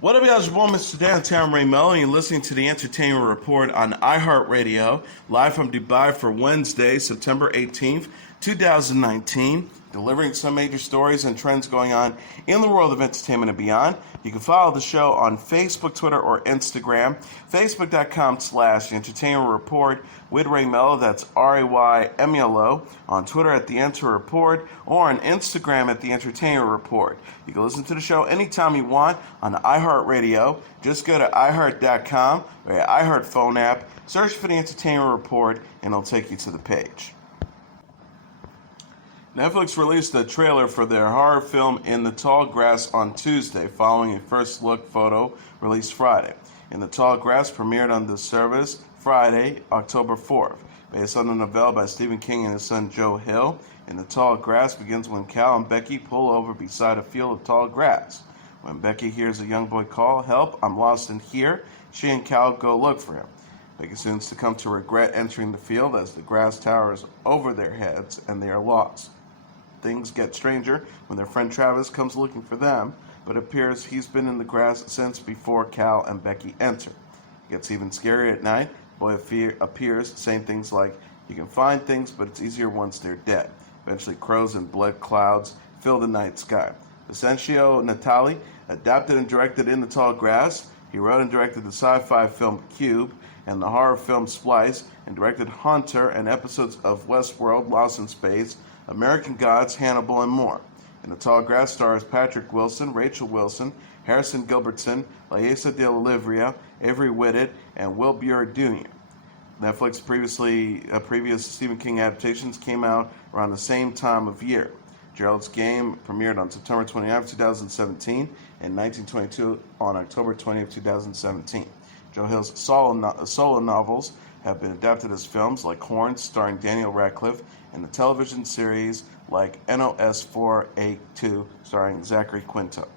What up, y'all? It's your boy, Mr. Downtown Ray Melo, and you're listening to the Entertainment Report on iHeartRadio, live from Dubai for Wednesday, September 18th, 2019, delivering some major stories and trends going on in the world of entertainment and beyond. You can follow the show on Facebook, Twitter, or Instagram. Facebook.com/Entertainment Report with Ray Melo, that's RAYMELO, on Twitter at The Enter Report, or on Instagram at The Entertainment Report. You can listen to the show anytime you want on iHeartRadio. Just go to iHeart.com or your iHeart phone app, search for The Entertainment Report, and it'll take you to the page. Netflix released a trailer for their horror film In the Tall Grass on Tuesday, following a first look photo released Friday. In the Tall Grass premiered on the service Friday, October 4th. Based on a novella by Stephen King and his son Joe Hill, In the Tall Grass begins when Cal and Becky pull over beside a field of tall grass. When Becky hears a young boy call, "Help, I'm lost in here," she and Cal go look for him. Becky soon succumbs to regret entering the field as the grass towers over their heads and they are lost. Things get stranger when their friend Travis comes looking for them, but it appears he's been in the grass since before Cal and Becky enter. It gets even scarier at night. The boy appears saying things like, "You can find things, but it's easier once they're dead." Eventually, crows and blood clouds fill the night sky. Vicencio Natali adapted and directed In the Tall Grass. He wrote and directed the sci-fi film Cube and the horror film Splice, and directed Hunter and episodes of Westworld, Lost in Space, American Gods, Hannibal, and more. In the Tall Grass stars Patrick Wilson, Rachel Wilson, Harrison Gilbertson, Laesa de Olivia, Avery Whitted, and Will Burr Jr. Netflix previous Stephen King adaptations came out around the same time of year. Gerald's Game premiered on September 29, 2017, and 1922 on October 20, 2017. Joe Hill's solo novels have been adapted as films, like Horns, starring Daniel Radcliffe, and the television series like NOS 4A2, starring Zachary Quinto.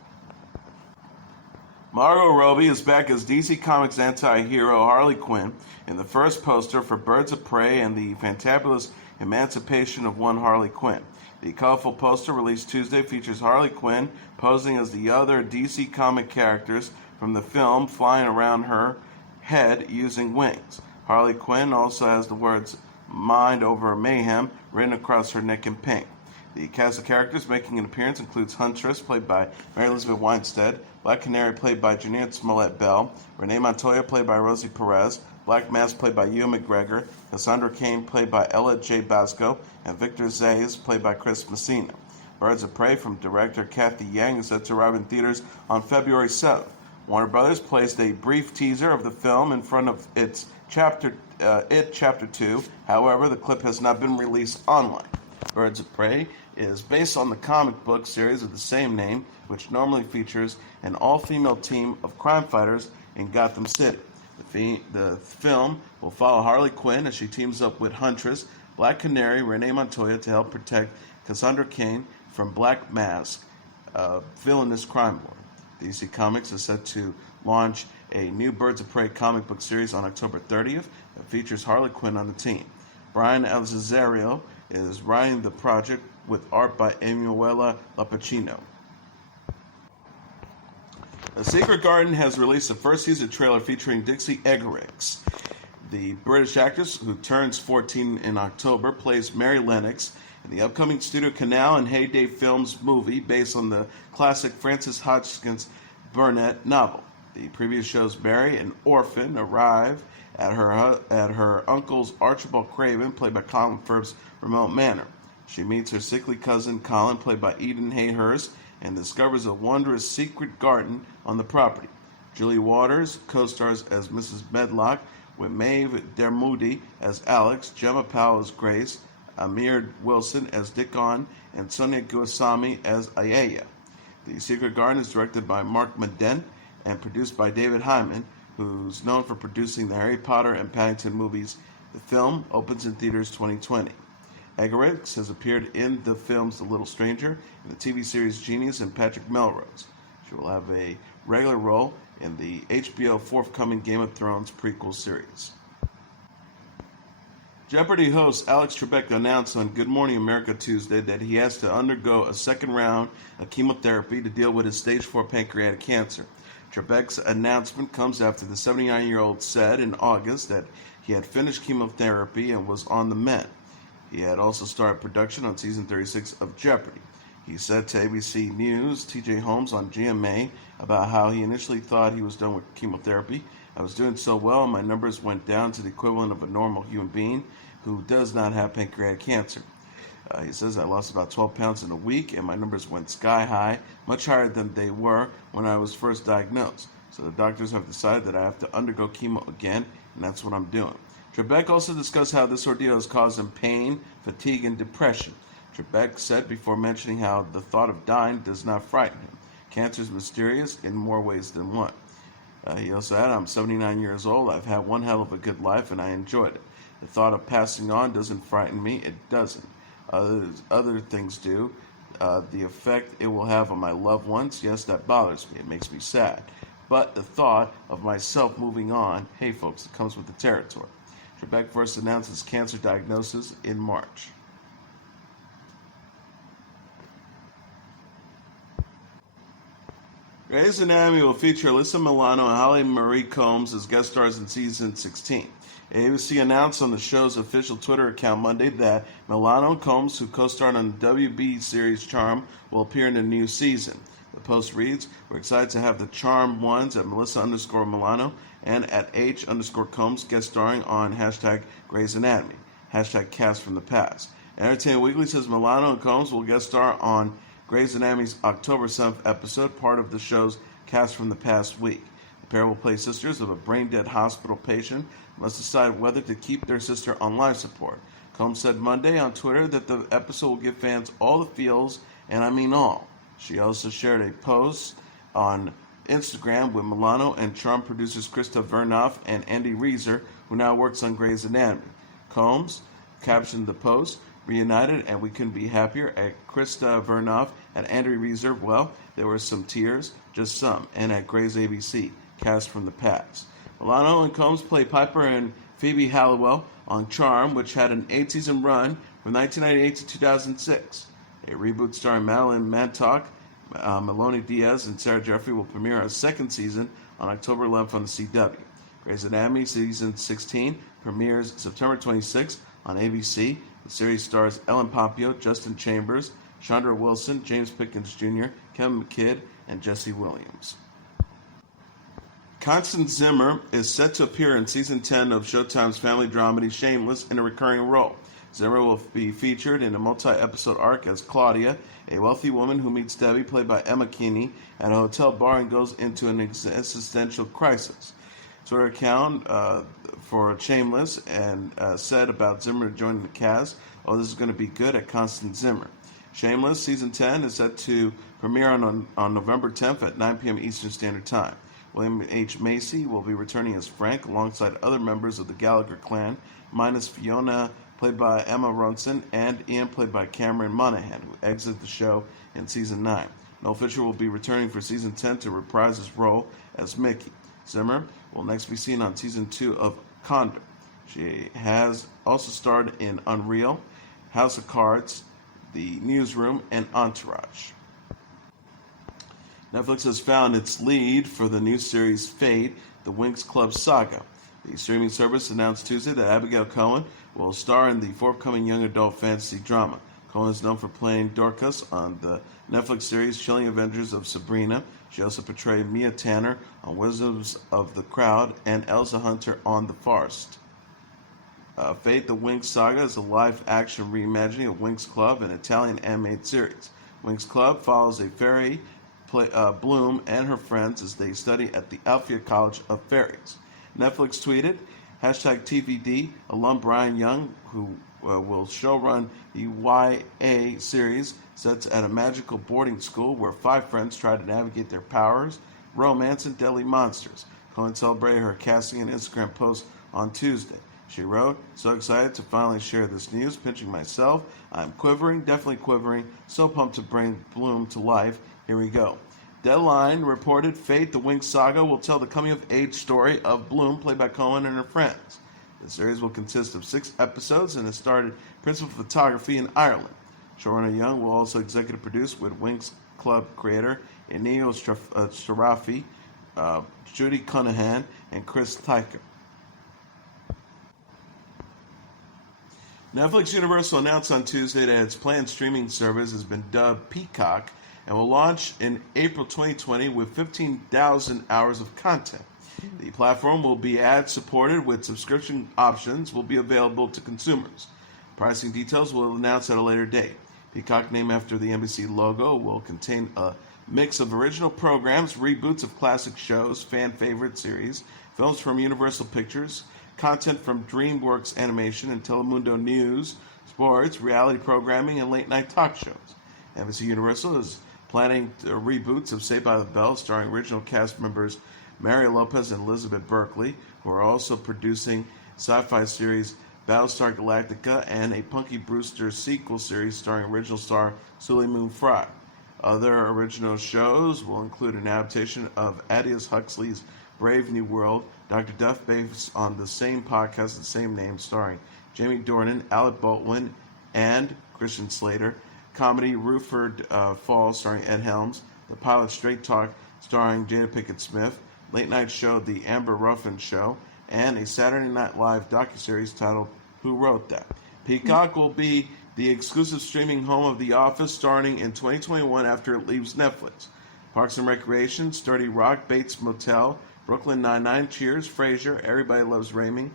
Margot Robbie is back as DC Comics anti-hero Harley Quinn in the first poster for Birds of Prey and the Fantabulous Emancipation of One Harley Quinn. The colorful poster, released Tuesday, features Harley Quinn posing as the other DC comic characters from the film, flying around her head using wings. Harley Quinn also has the words "Mind Over Mayhem" written across her neck in pink. The cast of characters making an appearance includes Huntress, played by Mary Elizabeth Winstead, Black Canary, played by Jeanette Smollett-Bell, Renee Montoya, played by Rosie Perez, Black Mask, played by Ewan McGregor, Cassandra Cain, played by Ella J. Basco, and Victor Zayas, played by Chris Messina. Birds of Prey from director Kathy Yang is set to arrive in theaters on February 7th. Warner Brothers placed a brief teaser of the film in front of its Chapter 2. However, the clip has not been released online. Birds of Prey is based on the comic book series of the same name, which normally features an all-female team of crime fighters in Gotham City. The film will follow Harley Quinn as she teams up with Huntress, Black Canary, Renee Montoya to help protect Cassandra Cain from Black Mask, a villainous crime lord. DC Comics is set to launch a new Birds of Prey comic book series on October 30th that features Harley Quinn on the team. Brian Alzario is writing the project with art by Emanuela Lapacino. The Secret Garden has released a first season trailer featuring Dixie Eggerichs. The British actress, who turns 14 in October, plays Mary Lennox in the upcoming Studio Canal and Heyday Films movie based on the classic Frances Hodgkins Burnett novel. The preview shows Mary, an orphan, arrive at her uncle's Archibald Craven, played by Colin Firth's remote manor. She meets her sickly cousin Colin, played by Eden Hayhurst, and discovers a wondrous secret garden on the property. Julie Waters co-stars as Mrs. Medlock, with Maeve Dermoody as Alex, Gemma Powell as Grace, Amir Wilson as Dickon, and Sonia Goswami as Ayaya. The Secret Garden is directed by Mark Madden and produced by David Hyman, who's known for producing the Harry Potter and Paddington movies. The film opens in theaters 2020. Eggerichs has appeared in the films The Little Stranger, in the TV series Genius, and Patrick Melrose. She will have a regular role in the HBO forthcoming Game of Thrones prequel series. Jeopardy host Alex Trebek announced on Good Morning America Tuesday that he has to undergo a second round of chemotherapy to deal with his stage 4 pancreatic cancer. Trebek's announcement comes after the 79-year-old said in August that he had finished chemotherapy and was on the mend. He had also started production on season 36 of Jeopardy! He said to ABC News' TJ Holmes on GMA about how he initially thought he was done with chemotherapy. I was doing so well, and my numbers went down to the equivalent of a normal human being who does not have pancreatic cancer. He says, I lost about 12 pounds in a week, and my numbers went sky high, much higher than they were when I was first diagnosed. So the doctors have decided that I have to undergo chemo again, and that's what I'm doing. Trebek also discussed how this ordeal has caused him pain, fatigue, and depression. Trebek said before mentioning how the thought of dying does not frighten him. Cancer is mysterious in more ways than one. He also added, I'm 79 years old. I've had one hell of a good life, and I enjoyed it. The thought of passing on doesn't frighten me. It doesn't. Other things do. The effect it will have on my loved ones, yes, that bothers me. It makes me sad. But the thought of myself moving on, hey folks, it comes with the territory. Trebek first announced his cancer diagnosis in March. Grey's Anatomy will feature Alyssa Milano and Holly Marie Combs as guest stars in season 16. ABC announced on the show's official Twitter account Monday that Milano and Combs, who co-starred on the WB series Charm, will appear in the new season. The post reads, we're excited to have the Charm ones at Melissa_Milano and at H_Combs guest starring on hashtag Grey's Anatomy, hashtag cast from the past. Entertainment Weekly says Milano and Combs will guest star on Grey's Anatomy's October 7th episode, part of the show's cast from the past week. The pair will play sisters of a brain-dead hospital patient who must decide whether to keep their sister on life support. Combs said Monday on Twitter that the episode will give fans all the feels, and I mean all. She also shared a post on Instagram with Milano and Charm producers Krista Vernoff and Andy Reeser, who now works on Grey's Anatomy. Combs captioned the post, reunited and we couldn't be happier. At Krista Vernoff and Andy Reeser, well, there were some tears, just some. And at Grey's ABC, cast from the past. Milano and Combs play Piper and Phoebe Halliwell on Charm, which had an 8-season run from 1998 to 2006. A reboot starring Madeline Mantock, Melanie Diaz, and Sarah Jeffrey will premiere a second season on October 11th on the CW. Grey's Anatomy Season 16 premieres September 26th on ABC. The series stars Ellen Pompeo, Justin Chambers, Chandra Wilson, James Pickens Jr., Kevin McKidd, and Jesse Williams. Constance Zimmer is set to appear in Season 10 of Showtime's family dramedy Shameless in a recurring role. Zimmer will be featured in a multi-episode arc as Claudia, a wealthy woman who meets Debbie, played by Emma Keeney, at a hotel bar and goes into an existential crisis. Twitter account for Shameless and said about Zimmer joining the cast, oh, this is going to be good at Constance Zimmer. Shameless Season 10 is set to premiere on November 10th at 9 p.m. Eastern Standard Time. William H. Macy will be returning as Frank alongside other members of the Gallagher clan, minus Fiona, played by Emma Ronson, and Ian, played by Cameron Monaghan, who exited the show in Season 9. Noel Fisher will be returning for Season 10 to reprise his role as Mickey. Zimmer will next be seen on Season 2 of Condor. She has also starred in Unreal, House of Cards, The Newsroom, and Entourage. Netflix has found its lead for the new series Fate, the Winx Club Saga. The streaming service announced Tuesday that Abigail Cohen will star in the forthcoming young adult fantasy drama. Cohen is known for playing Dorcas on the Netflix series Chilling Adventures of Sabrina. She also portrayed Mia Tanner on Wizards of the Crowd and Elsa Hunter on The Forest. Fate the Winx Saga is a live-action reimagining of Winx Club, an Italian animated series. Winx Club follows a fairy, Bloom, and her friends as they study at the Alfea College of Fairies. Netflix tweeted, #TVD, alum Brian Young, who will showrun the YA series, sets at a magical boarding school where 5 friends try to navigate their powers, romance, and deadly monsters. Cohen celebrated her casting in an Instagram post on Tuesday. She wrote, so excited to finally share this news, pinching myself. I'm quivering, definitely quivering, so pumped to bring Bloom to life. Here we go. Deadline reported Fate, the Winx Saga, will tell the coming-of-age story of Bloom, played by Cohen and her friends. The series will consist of 6 episodes and has started principal photography in Ireland. Showrunner Young will also executive produce with Winx Club creator Inigo Straffi, Judy Cunahan, and Chris Tyker. Netflix Universal announced on Tuesday that its planned streaming service has been dubbed Peacock and will launch in April 2020 with 15,000 hours of content. The platform will be ad-supported with subscription options will be available to consumers. Pricing details will announce at a later date. Peacock, named after the NBC logo, will contain a mix of original programs, reboots of classic shows, fan favorite series, films from Universal Pictures, content from DreamWorks Animation and Telemundo News, sports, reality programming, and late-night talk shows. NBC Universal is planning reboots of Saved by the Bell, starring original cast members Mary Lopez and Elizabeth Berkley, who are also producing sci-fi series Battlestar Galactica and a Punky Brewster sequel series starring original star Sully Moon Frye. Other original shows will include an adaptation of Aldous Huxley's Brave New World, Dr. Death, based on the same podcast, the same name, starring Jamie Dornan, Alec Baldwin, and Christian Slater. Comedy Rutherford Falls, starring Ed Helms. The pilot Straight Talk, starring Jada Pinkett Smith. Late night show The Amber Ruffin Show, and a Saturday Night Live docuseries titled Who Wrote That? Peacock will be the exclusive streaming home of The Office starting in 2021 after it leaves Netflix. Parks and Recreation, Sturdy Rock, Bates Motel, Brooklyn Nine-Nine, Cheers, Frasier, Everybody Loves Raymond,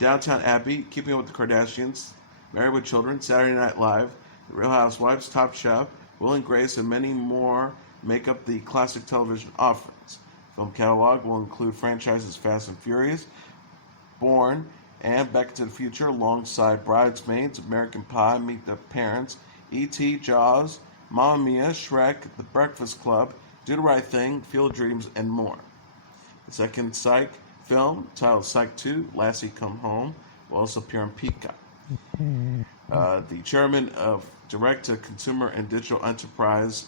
Downton Abbey, Keeping Up with the Kardashians, Married with Children, Saturday Night Live, The Real Housewives, Top Chef, Will and Grace, and many more make up the classic television offerings. Film catalog will include franchises Fast and Furious, Bourne, and Back to the Future, alongside Bridesmaids, American Pie, Meet the Parents, E.T., Jaws, Mamma Mia, Shrek, The Breakfast Club, Do the Right Thing, Field of Dreams, and more. The second Psych film, titled Psych 2, Lassie Come Home, will also appear on Peacock. The chairman of Direct-to-Consumer and Digital Enterprise,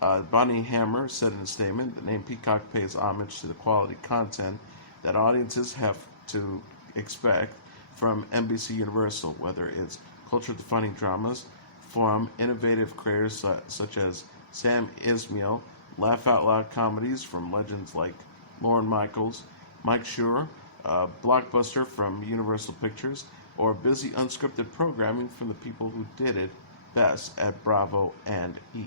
Bonnie Hammer, said in a statement, the name Peacock pays homage to the quality content that audiences have to expect from NBC Universal, whether it's culture-defining dramas from innovative creators such as Sam Esmail, laugh-out-loud comedies from legends like Lorne Michaels, Mike Schur, blockbuster from Universal Pictures, or busy unscripted programming from the people who did it best at Bravo and E!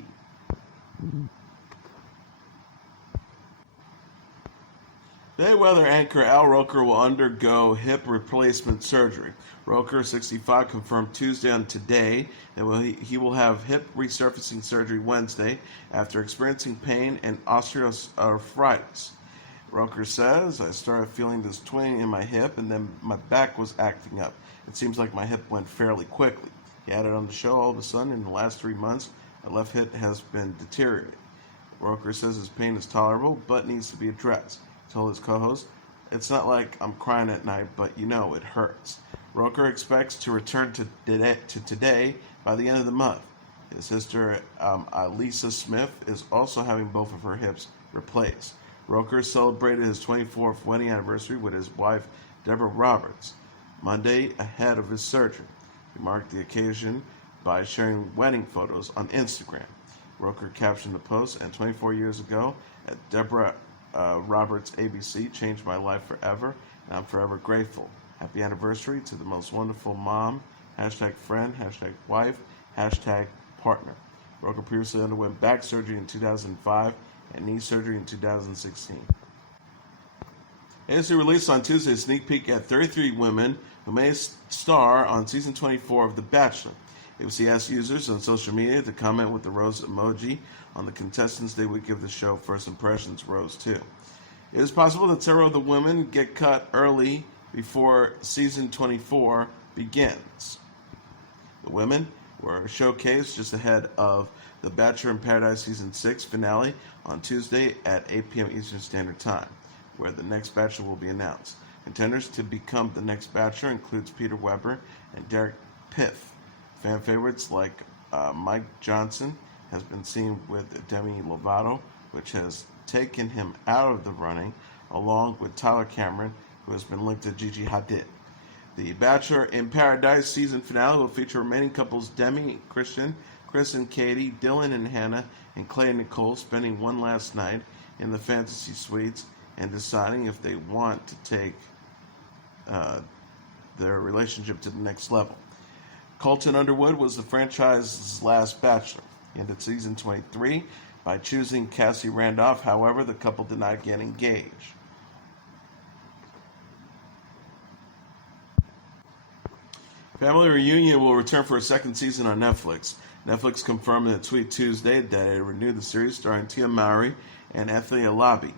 Mayweather anchor Al Roker will undergo hip replacement surgery. Roker, 65, confirmed Tuesday on Today that he will have hip resurfacing surgery Wednesday after experiencing pain and osteoarthritis. Roker says, I started feeling this twinge in my hip and then my back was acting up. It seems like my hip went fairly quickly. He added on the show, all of a sudden, in the last 3 months, my left hip has been deteriorating. Roker says his pain is tolerable but needs to be addressed. He told his co-host, it's not like I'm crying at night, but it hurts. Roker expects to return to Today by the end of the month. His sister, Alisa Smith, is also having both of her hips replaced. Roker celebrated his 24th wedding anniversary with his wife, Deborah Roberts, Monday ahead of his surgery. He marked the occasion by sharing wedding photos on Instagram. Roker captioned the post, and 24 years ago, at Deborah Roberts' ABC changed my life forever, and I'm forever grateful. Happy anniversary to the most wonderful mom, #friend, #wife, #partner. Roker previously underwent back surgery in 2005 and knee surgery in 2016. ABC released on Tuesday a sneak peek at 33 women who may star on season 24 of The Bachelor. ABC asked users on social media to comment with the rose emoji on the contestants they would give the show first impressions rose to. It is possible that several of the women get cut early before season 24 begins. The women were showcased just ahead of The Bachelor in Paradise Season 6 finale on Tuesday at 8 p.m. Eastern Standard Time, where the next Bachelor will be announced. Contenders to become the next Bachelor includes Peter Weber and Derek Piff. Fan favorites like Mike Johnson has been seen with Demi Lovato, which has taken him out of the running, along with Tyler Cameron, who has been linked to Gigi Hadid. The Bachelor in Paradise season finale will feature remaining couples Demi, Christian, Chris and Katie, Dylan and Hannah, and Clay and Nicole spending one last night in the fantasy suites and deciding if they want to take their relationship to the next level. Colton Underwood was the franchise's last bachelor. He ended season 23 by choosing Cassie Randolph. However, the couple did not get engaged. Family Reunion will return for a second season on Netflix. Netflix confirmed in a tweet Tuesday that it renewed the series starring Tia Mowry and Anthony Alabi.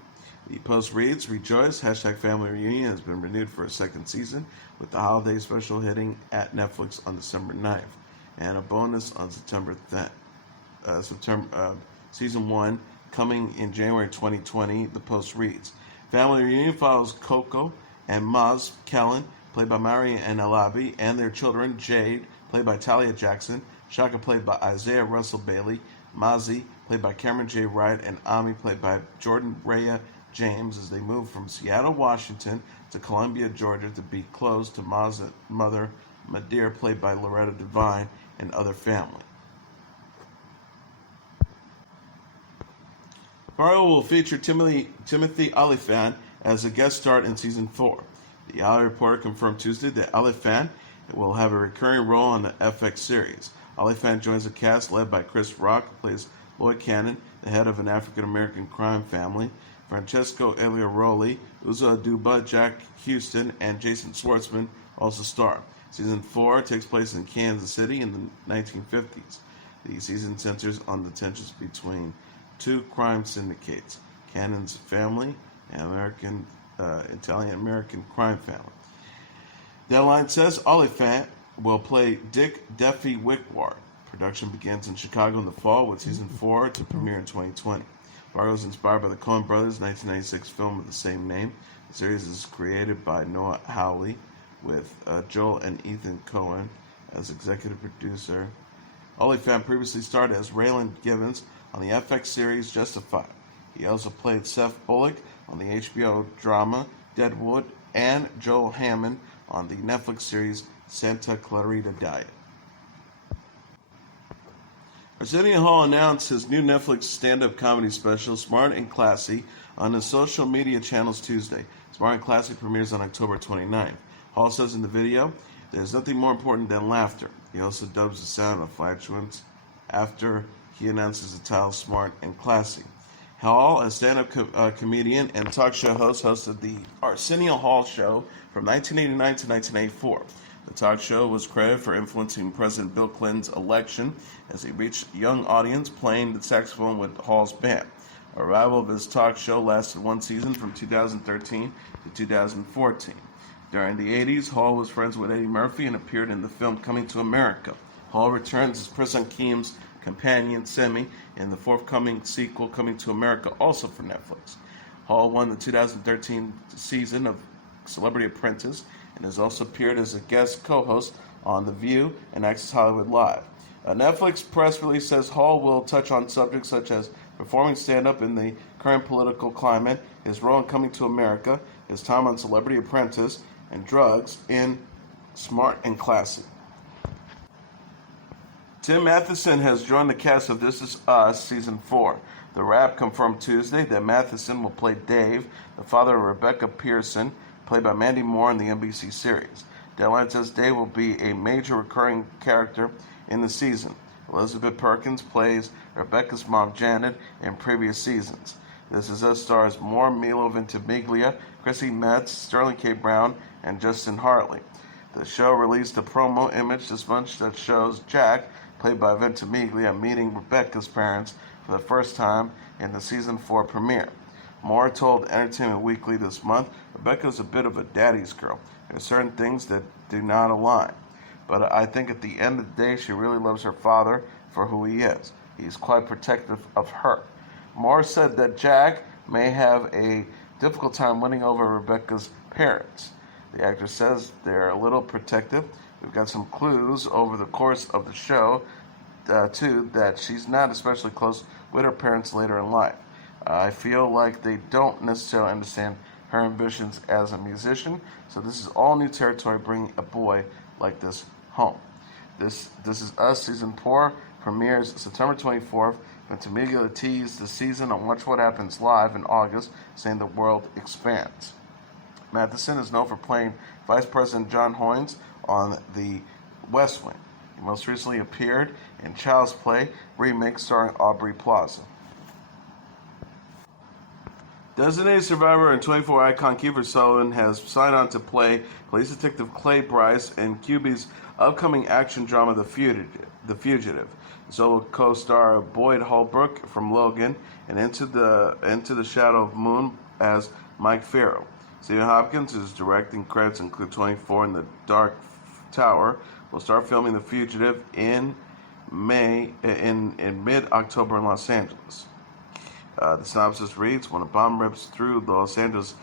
The post reads, "Rejoice, hashtag Family Reunion has been renewed for a second season, with the holiday special hitting at Netflix on December 9th, and a bonus on September 10th. Season 1 coming in January 2020, the post reads. Family Reunion follows Coco and Maz Kellen, played by Mary and Alabi, and their children, Jade, played by Talia Jackson, Shaka, played by Isaiah Russell Bailey, Mazi, played by Cameron J. Wright, and Ami, played by Jordan Rhea James, as they move from Seattle, Washington to Columbia, Georgia, to be close to Maz's mother, Madeir, played by Loretta Devine, and other family. Fargo will feature Timothy Olyphant as a guest star in season 4. The LA Reporter confirmed Tuesday that Olyphant will have a recurring role on the FX series. Olyphant joins the cast led by Chris Rock, who plays Lloyd Cannon, the head of an African-American crime family, Francesco Eliaroli, Uzo Aduba, Jack Houston, and Jason Schwartzman also star. Season 4 takes place in Kansas City in the 1950s. The season centers on the tensions between two crime syndicates, Cannon's family and Italian-American crime family. Deadline says Olyphant will play Dick Duffy Wickward. Production begins in Chicago in the fall, with season 4 to premiere in 2020. Fargo is inspired by the Coen Brothers' 1996 film of the same name. The series is created by Noah Hawley, with Joel and Ethan Coen as executive producer. Olyphant previously starred as Raylan Givens on the FX series Justified. He also played Seth Bullock on the HBO drama Deadwood and Joel Hammond on the Netflix series Santa Clarita Diet. Arsenio Hall announced his new Netflix stand-up comedy special, Smart and Classy, on his social media channels Tuesday. Smart and Classy premieres on October 29th. Hall says in the video, "There's nothing more important than laughter." He also dubs the sound of flatulence after he announces the title Smart and Classy. Hall, a stand-up comedian and talk show host, hosted the Arsenio Hall Show from 1989 to 1984. The talk show was credited for influencing President Bill Clinton's election as he reached a young audience playing the saxophone with Hall's band. A revival of his talk show lasted one season from 2013 to 2014. During the 80s, Hall was friends with Eddie Murphy and appeared in the film Coming to America. Hall returns as Pris Akeem's companion, Semi, in the forthcoming sequel Coming to America, also for Netflix. Hall won the 2013 season of Celebrity Apprentice and has also appeared as a guest co-host on The View and Access Hollywood Live. A Netflix press release says Hall will touch on subjects such as performing stand-up in the current political climate, his role in Coming to America, his time on Celebrity Apprentice, and drugs in Smart and Classy. Tim Matheson has joined the cast of This Is Us Season 4. The Wrap confirmed Tuesday that Matheson will play Dave, the father of Rebecca Pearson, played by Mandy Moore in the NBC series. Deadline says Dave will be a major recurring character in the season. Elizabeth Perkins plays Rebecca's mom Janet in previous seasons. This Is Us stars Melo Ventimiglia, Chrissy Metz, Sterling K. Brown, and Justin Hartley. The show released a promo image this month that shows Jack, played by Ventimiglia, meeting Rebecca's parents for the first time in the season 4 premiere. Moore told Entertainment Weekly this month, "Rebecca's a bit of a daddy's girl. There are certain things that do not align. But I think at the end of the day, she really loves her father for who he is. He's quite protective of her." Moore said that Jack may have a difficult time winning over Rebecca's parents. The actor says they're a little protective. We've got some clues over the course of the show, too, that she's not especially close with her parents later in life. I feel like they don't necessarily understand her ambitions as a musician, so this is all new territory bringing a boy like this home. This Is Us Season 4 premieres September 24th Ventimiglia teased the season on Watch What Happens Live in August, saying the world expands. Matheson is known for playing Vice President John Hoynes on The West Wing. He most recently appeared in Child's Play remake starring Aubrey Plaza. Designated survivor and 24 icon Kiefer Sutherland has signed on to play police detective Clay Bryce in QB's upcoming action drama The Fugitive. Solo co-star Boyd Holbrook from Logan and Into the Shadow of Moon as Mike Farrell. Stephen Hopkins, whose directing credits include 24 and The Dark Tower, will start filming The Fugitive in mid-October in Los Angeles. The synopsis reads, when a bomb rips through the Los Angeles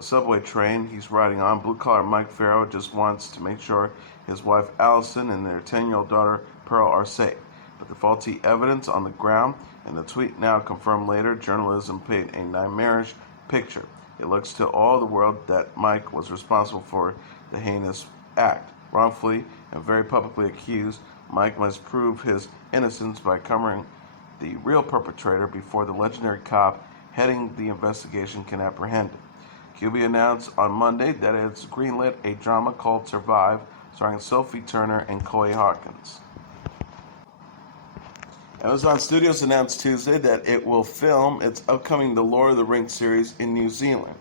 subway train he's riding on, blue-collar Mike Farrell just wants to make sure his wife Allison and their 10-year-old daughter Pearl are safe. But the faulty evidence on the ground and the tweet now confirmed later, journalism paint a nightmarish picture. It looks to all the world that Mike was responsible for the heinous act. Wrongfully and very publicly accused, Mike must prove his innocence by covering the real perpetrator before the legendary cop heading the investigation can apprehend him. QB announced on Monday that it's greenlit a drama called Survive, starring Sophie Turner and Chloe Hawkins. Amazon Studios announced Tuesday that it will film its upcoming The Lord of the Rings series in New Zealand.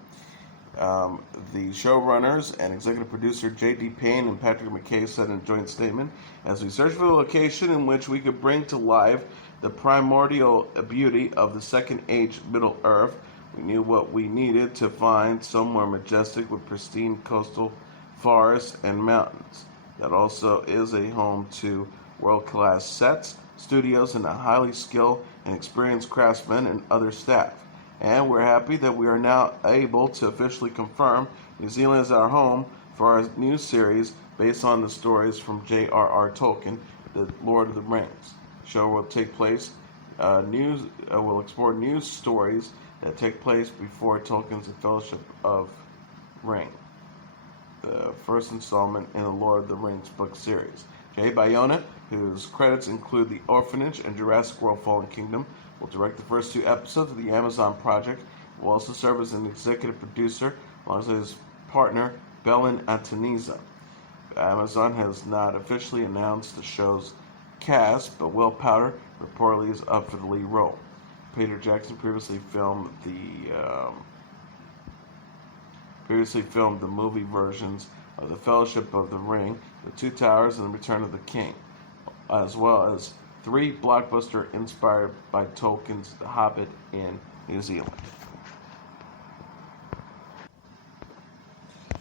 The showrunners and executive producer J.D. Payne and Patrick McKay said in a joint statement, as we search for a location in which we could bring to life the primordial beauty of the Second Age Middle Earth, we knew what we needed to find somewhere majestic with pristine coastal forests and mountains. That also is a home to world-class sets, studios, and a highly skilled and experienced craftsmen and other staff. And we're happy that we are now able to officially confirm New Zealand is our home for our new series based on the stories from J.R.R. Tolkien, The Lord of the Rings. The show will take place, will explore new stories that take place before Tolkien's The Fellowship of Ring, the first installment in the Lord of the Rings book series. Jay Bayona, whose credits include The Orphanage and Jurassic World Fallen Kingdom, will direct the first 2 episodes of the Amazon project. He will also serve as an executive producer alongside his partner, Belen Antoniza. Amazon has not officially announced the show's cast, but Will Powder reportedly is up for the lead role. Peter Jackson previously filmed the movie versions of The Fellowship of the Ring, The Two Towers, and The Return of the King, as well as 3 blockbuster inspired by Tolkien's The Hobbit in New Zealand.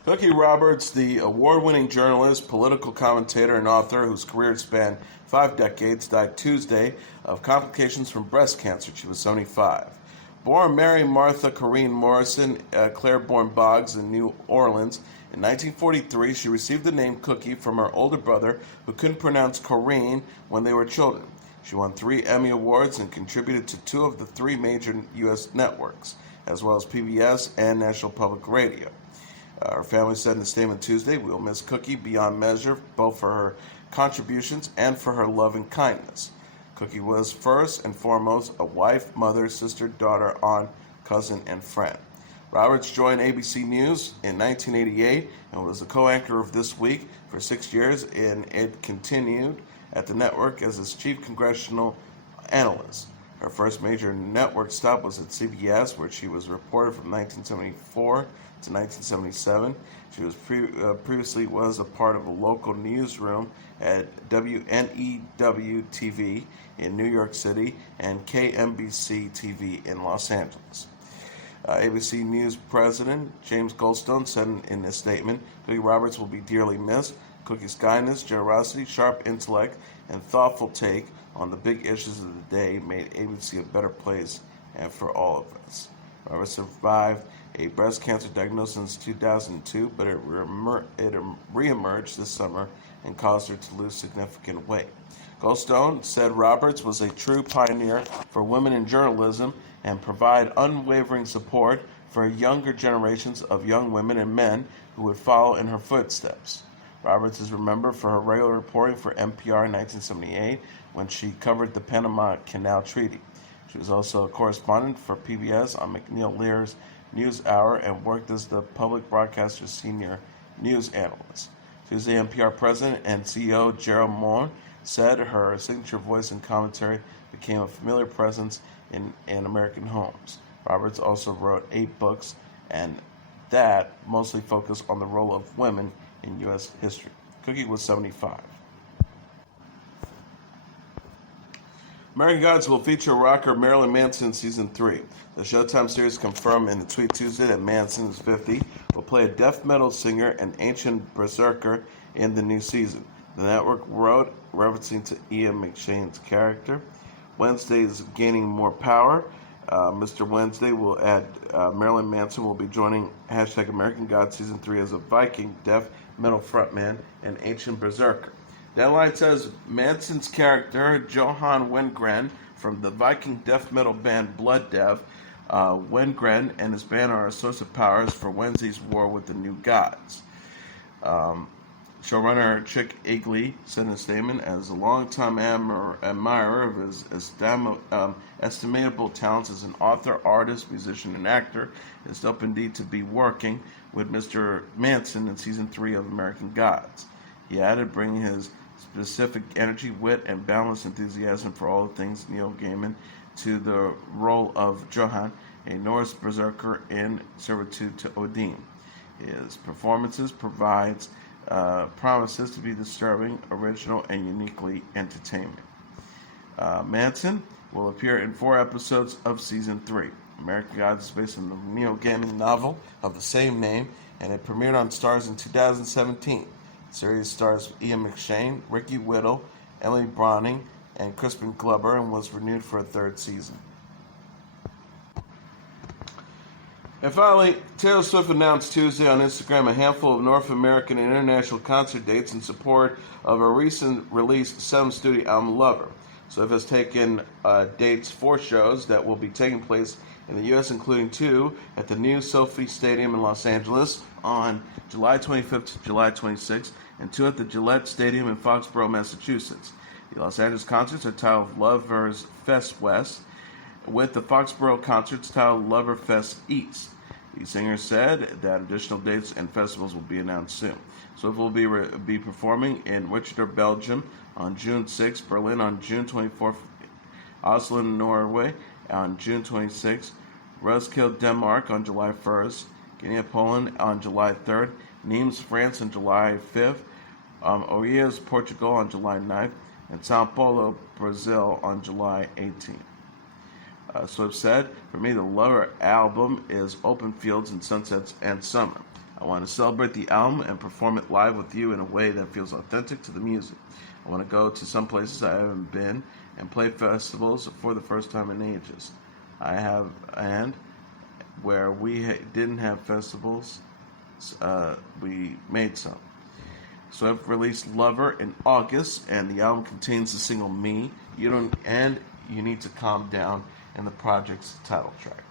Cookie Roberts, the award-winning journalist, political commentator, and author whose career spanned 5 decades, died Tuesday of complications from breast cancer. She was 75. Born Mary Martha Corrine Morrison, Claiborne Boggs in New Orleans, in 1943, she received the name Cookie from her older brother, who couldn't pronounce Corrine when they were children. She won 3 Emmy Awards and contributed to 2 of the 3 major U.S. networks, as well as PBS and National Public Radio. Her family said in a statement Tuesday, "We will miss Cookie beyond measure, both for her contributions and for her love and kindness. Cookie was first and foremost a wife, mother, sister, daughter, aunt, cousin, and friend." Roberts joined ABC News in 1988 and was the co-anchor of This Week for 6 years, and it continued at the network as its chief congressional analyst. Her first major network stop was at CBS, where she was a reporter from 1974 to 1977. She was previously was a part of a local newsroom at WNEW-TV in New York City and KMBC-TV in Los Angeles. ABC News President James Goldstone said in a statement, "Cookie Roberts will be dearly missed. Cookie's kindness, generosity, sharp intellect, and thoughtful take on the big issues of the day made ABC a better place and for all of us." Roberts survived a breast cancer diagnosis in 2002, but it reemerged this summer and caused her to lose significant weight. Goldstone said Roberts was a true pioneer for women in journalism and provide unwavering support for younger generations of young women and men who would follow in her footsteps. Roberts is remembered for her regular reporting for NPR in 1978, when she covered the Panama Canal Treaty. She was also a correspondent for PBS on McNeil Lear's NewsHour and worked as the public broadcaster's senior news analyst. Tuesday, NPR president and CEO Gerald Moore said her signature voice and commentary became a familiar presence in American homes. Roberts also wrote 8 books, and that mostly focused on the role of women in U.S. history. Cookie was 75. American Gods will feature rocker Marilyn Manson in Season 3. The Showtime series confirmed in a tweet Tuesday that Manson is 50, will play a death metal singer and ancient berserker in the new season. The network wrote, referencing to Ian McShane's character. Wednesday is gaining more power. Mr. Wednesday will add Marilyn Manson will be joining hashtag American Gods Season 3 as a Viking death metal frontman and ancient berserker. That line says Manson's character, Johan Wengren, from the Viking death metal band Blood Death, Wengren and his band are a source of powers for Wednesday's war with the new gods. Showrunner Chick Igley said in a statement, as a longtime admirer of his estimable talents as an author, artist, musician, and actor, it's dope indeed to be working with Mr. Manson in Season 3 of American Gods. He added, bringing his specific energy, wit, and boundless enthusiasm for all things Neil Gaiman to the role of Johan, a Norse berserker in servitude to Odin. His performances promises to be disturbing, original, and uniquely entertaining. Manson will appear in 4 episodes of Season 3. American Gods is based on the Neil Gaiman novel of the same name, and it premiered on Starz in 2017. The series stars Ian McShane, Ricky Whittle, Emily Browning, and Crispin Glover, and was renewed for a 3rd season. And finally, Taylor Swift announced Tuesday on Instagram a handful of North American and international concert dates in support of her recent released 7th studio album, Lover. Swift has taken dates for shows that will be taking place in the U.S., including 2 at the new SoFi Stadium in Los Angeles on July 25th to July 26th, and 2 at the Gillette Stadium in Foxborough, Massachusetts. The Los Angeles concerts are titled Lovers Fest West, with the Foxborough concerts titled Lover Fest East. The singer said that additional dates and festivals will be announced soon. Swift will be performing in Wichita, Belgium on June 6th, Berlin on June 24th, Oslo, Norway on June 26th, Roskilde, Denmark on July 1st, Guinea, Poland on July 3rd, Nimes, France on July 5th, Oeiras, Portugal on July 9th, and Sao Paulo, Brazil on July 18th. Swift said, for me, the Lover album is open fields and sunsets and summer. I want to celebrate the album and perform it live with you in a way that feels authentic to the music. I want to go to some places I haven't been and play festivals for the first time in ages. And where we didn't have festivals, we made some. Swift released Lover in August, and the album contains the single Me, You Need to Calm Down, and the project's title track.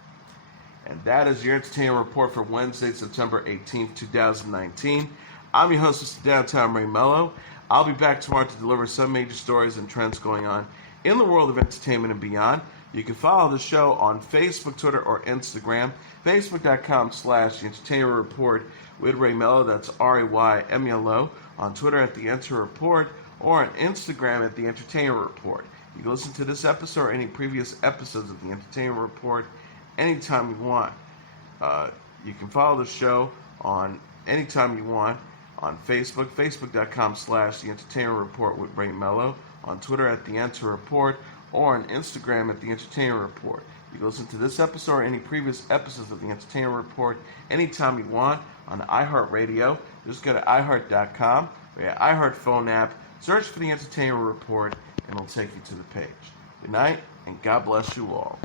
And that is your entertainment report for Wednesday, September 18th, 2019. I'm your host, Mr. Downtown Melo. I'll be back tomorrow to deliver some major stories and trends going on in the world of entertainment and beyond. You can follow the show on Facebook, Twitter, or Instagram. Facebook.com/The Entertainment Report with Ray Melo. That's RAYMELO. On Twitter at The Enter Report, or on Instagram at The Entertainment Report. You can listen to this episode or any previous episodes of The Entertainment Report anytime you want. You can follow the show on anytime you want on Facebook, Facebook.com/The Entertainment Report with Ray Melo. On Twitter at The Enter Report, or on Instagram at The Entertainment Report. You can listen to this episode or any previous episodes of The Entertainment Report anytime you want on iHeartRadio. Just go to iHeart.com or your iHeart phone app, search for The Entertainment Report, and it'll take you to the page. Good night, and God bless you all.